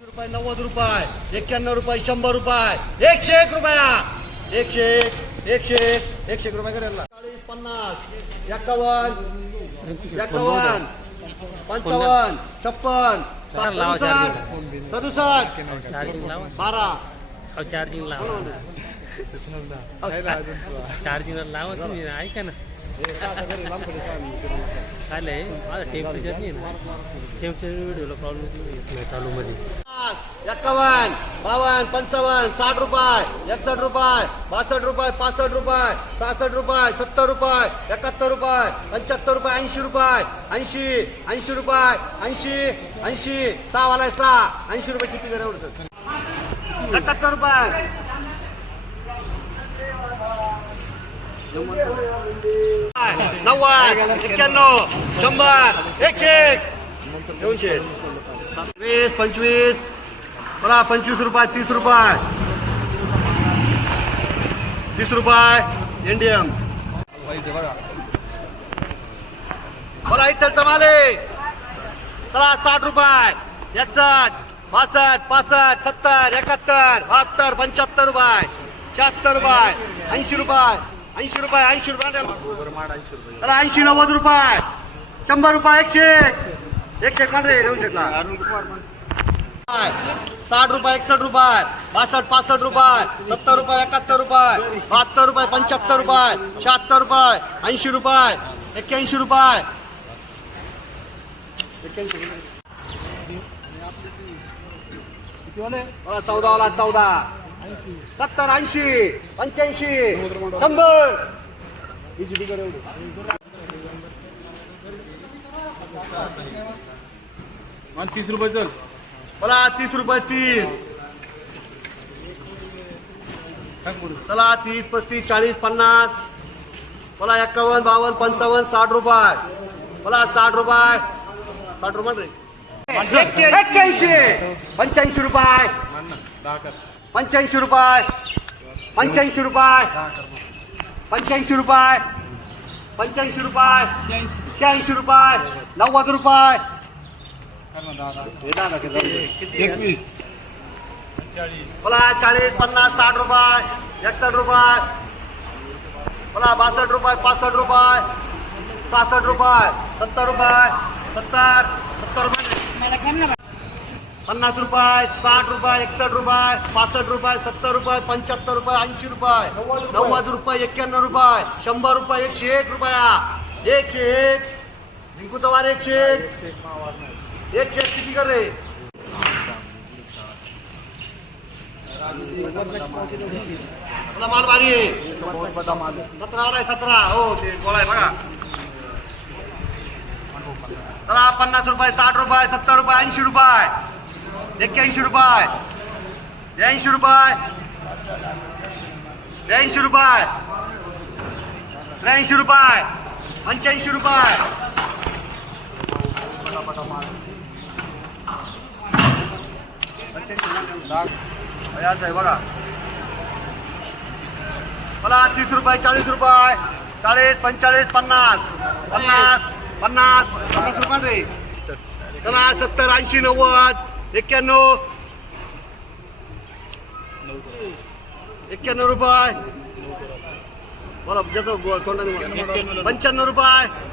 रुपये नव्वद रुपये एक्क्याण्णव रुपये शंभर रुपये. एकशे एक रुपया. एकशे एक एकशे एक एकशे एक रुपये करेल ना. चाळीस पन्नास एक्कावन्न एक्कावन्न पंचावन्न छप्पन सदुसष्ट सदुसष्ट. चार्जिंग लावा. बारा. अहो चार्जिंग लावा. चार्जिंग लावा तुम्ही ऐका ना. हे. चालेल. माझा टेम्परेचर नाही ना. टेम्परेचर व्हिडिओला प्रॉब्लेम चालू मध्ये. एक्कावन्न बावन्न पंचावन्न साठ रुपये एकसष्ट रुपये बासष्ट रुपये पासष्ट रुपये सहासष्ट रुपये सत्तर रुपये एकाहत्तर रुपये पंच्याहत्तर रुपये ऐंशी रुपये ऐंशी ऐंशी रुपये ऐंशी ऐंशी सहा वालाय आहे, सहा ऐंशी रुपये किती जरा एवढं एकाहत्तर रुपये. नव्वद एक्क्याण्णव शंभर एकशे दोनशे. वीस पंचवीस बोला पंचवीस रुपये तीस रुपये. तीस रुपये इंडियन बोला इथलचा माले चला साठ रुपये एकसष्ट बासष्ट पासष्ट सत्तर एकाहत्तर बहात्तर पंच्याहत्तर रुपये शहात्तर रुपये ऐंशी रुपये ऐंशी रुपये ऐंशी रुपये चला ऐंशी नव्वद रुपये शंभर रुपये एकशे एकशे एक रे शकला साठ रुपये एकसष्ट रुपये बासष्ट पासष्ट रुपये सत्तर रुपये एकाहत्तर रुपये बहात्तर रुपये पंच्याहत्तर रुपये शहात्तर रुपये ऐंशी रुपये एक्क्याऐंशी रुपये. चौदा वाला चौदा. सत्तर ऐंशी पंच्याऐंशी शंभर. तीस रुपये चल. मला तीस रुपये तीस. चला तीस पस्तीस चाळीस पन्नास. मला एक्कावन्न बावन्न पंचावन्न साठ रुपये. मला साठ रुपये. साठ रुपये एक्क्याऐंशी. पंच्याऐंशी रुपये. पंच्याऐंशी रुपये. पंच्याऐंशी रुपये. पंच्याऐंशी रुपये. पंच्याऐंशी रुपये. शहाऐंशी रुपये. नव्वद रुपये? एकवीस. बोला चाळीस पन्नास साठ रुपये एकसष्ट रुपये. बोला बासष्ट रुपये पासष्ट रुपये सहासष्ट रुपये सत्तर रुपये सत्तर सत्तर रुपये. पन्नास रुपये साठ रुपये एकसष्ट रुपये पासष्ट रुपये सत्तर रुपये पंच्याहत्तर रुपये ऐंशी रुपये. नव्वद रुपये एक्क्याण्णव रुपये. शंभर रुपये एकशे एक रुपया. एकशे एक. रिंकूचा वार एकशे एक. एकशे एक किती कर रे? आपला माल भारी सतरा आलाय सतरा. हो ते गोळाय बघा. चला पन्नास रुपये साठ रुपये सत्तर रुपये ऐंशी रुपये. एक्क्याऐंशी रुपये. ब्याऐंशी रुपये. ब्याऐंशी रुपये. त्र्याऐंशी रुपये. पंच्याऐंशी रुपये. हे असं आहे बघा मला तीस रुपये चाळीस रुपये चाळीस पंचेचाळीस पन्नास पन्नास पन्नास पन्नास रुपये रे चला सत्तर ऐंशी नव्वद एक्क्याण्णव एक्क्याण्णव रुपये बोला ज्याचं तोंडाने पंच्याण्णव रुपये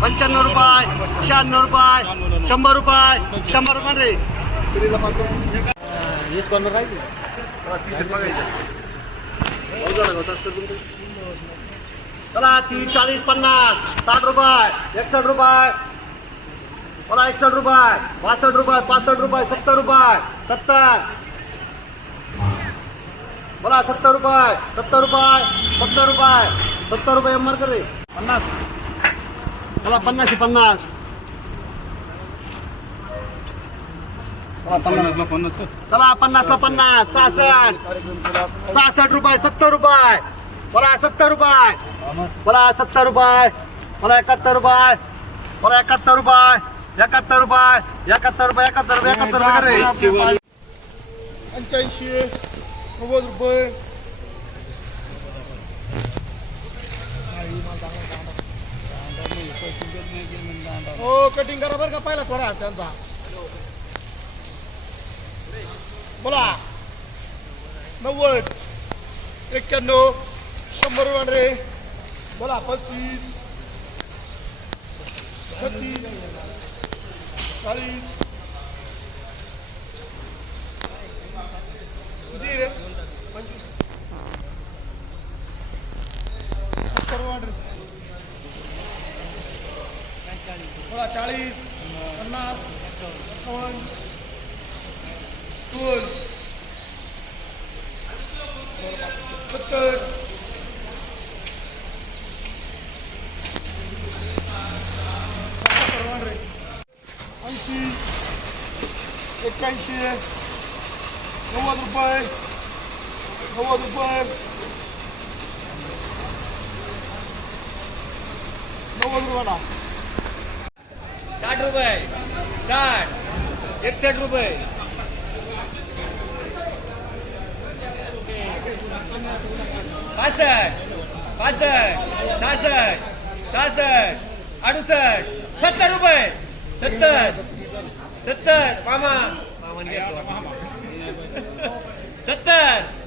पंच्याण्णव रुपये शहाण्णव रुपये शंभर रुपये शंभर रुपये रे. वीस कॉर्नर राहील? चला, तीस चाळीस पन्नास साठ रुपये एकसष्ट रुपये. मला एकसष्ट रुपये बासष्ट रुपये पासष्ट रुपये सत्तर रुपये सत्तर. मला सत्तर रुपये सत्तर रुपये सत्तर रुपये सत्तर रुपये एम कर रे. पन्नास. मला पन्नासशे पन्नास चला पन्नास चला पन्नासला पन्नास सहासष्ट सहासष्ट रुपये सत्तर रुपये मला सत्तर रुपये मला सत्तर रुपये मला एकाहत्तर रुपये मला एकाहत्तर रुपये एकाहत्तर रुपये एकाहत्तर रुपये एकाहत्तर रुपये एकाहत्तर रुपये. पंच्याऐंशी नव्वद रुपये हो कटिंग करा बरं का पहिला थोडा त्यांचा. बोला. नव्वद एक्क्याण्णव शंभर रुपये बोला पस्तीस छत्तीस चाळीस. किती रे? पंचवीस. सत्तर रुपये बोला चाळीस पन्नास एकावन्न दोन सत्तर ऐंशी एक्क्याऐंशी नव्वद रुपये नव्वद रुपये नव्वद रुपयाला साठ रुपये. साठ. एकसठ रुपये. पासष्ट. पासष्ट. सहासष्ट. सहासष्ट. अडुसष्ट. सत्तर रुपये. सत्तर. सत्तर. मामा. मामाने घेतलं. सत्तर.